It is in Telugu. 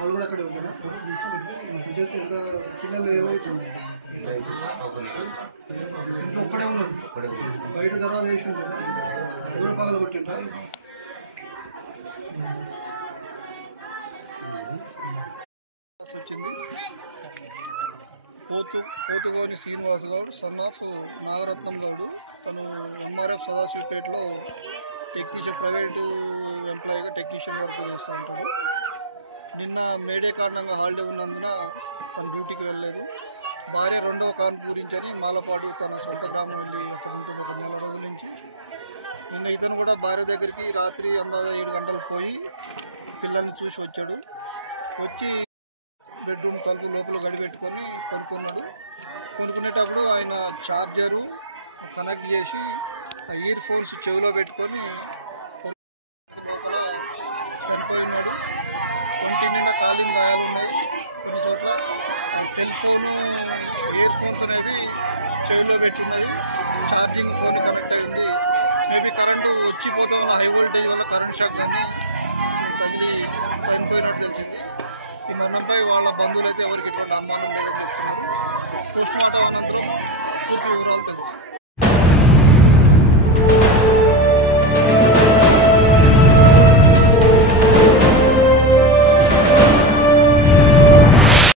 వాళ్ళు కూడా అక్కడే ఉంటారా? పిల్లలు ఏమవుతుంది? ఇంట్లో ఒక్కడే ఉన్నారు, బయట తర్వాత వేసి ఉంటారు, ఎవరు పగల కొట్టింటారా? వచ్చింది పోతుగోని శ్రీనివాస్ గౌడ్, సన్ ఆఫ్ నాగరత్నం గౌడ్. తను ఎంఆర్ఎఫ్ సదాశివపేటలో ప్రైవేటు ఎంప్లాయీగా టెక్నీషియన్ వర్క్ చేస్తూ ఉంటాడు. నిన్న మేడే కారణంగా హాలిడే ఉన్నందున తను డ్యూటీకి వెళ్ళలేదు. భార్య రెండవ కాన్పు గురించి అని మాలపాడు తన సొంత గ్రామం వెళ్ళి అక్కడ ఉంటుంది ఒక 4 రోజుల నుంచి. నిన్న ఇతను కూడా భార్య దగ్గరికి రాత్రి అందాజ 7 గంటలు పోయి పిల్లల్ని చూసి వచ్చాడు. వచ్చి బెడ్రూమ్ తలుపు లోపల గడిపెట్టుకొని కొనుక్కున్నాడు. కొనుక్కునేటప్పుడు ఆయన ఛార్జరు కనెక్ట్ చేసి ఇయర్ ఫోన్స్ చెవిలో పెట్టుకొని లోపల చనిపోయినాడు. ఒంటి నిండా కాలింగ్ గాయాలు ఉన్నాయి. కొన్ని చోట్ల సెల్ ఫోను ఇయర్ ఫోన్స్ అనేవి చెవిలో పెట్టినవి. ఛార్జింగ్ ఫోన్ కనెక్ట్ అయింది. మేబీ కరెంటు వచ్చిపోతా ఉన్న హై వోల్టేజ్ వల్ల కరెంట్ షాక్ కానీ తగిలి చనిపోయినట్టు తెలిసింది. ఈ మరణంపై వాళ్ళ బంధువులు అయితే ఎవరికి ఎటువంటి అనుమానం లేదని చెప్తున్నారు.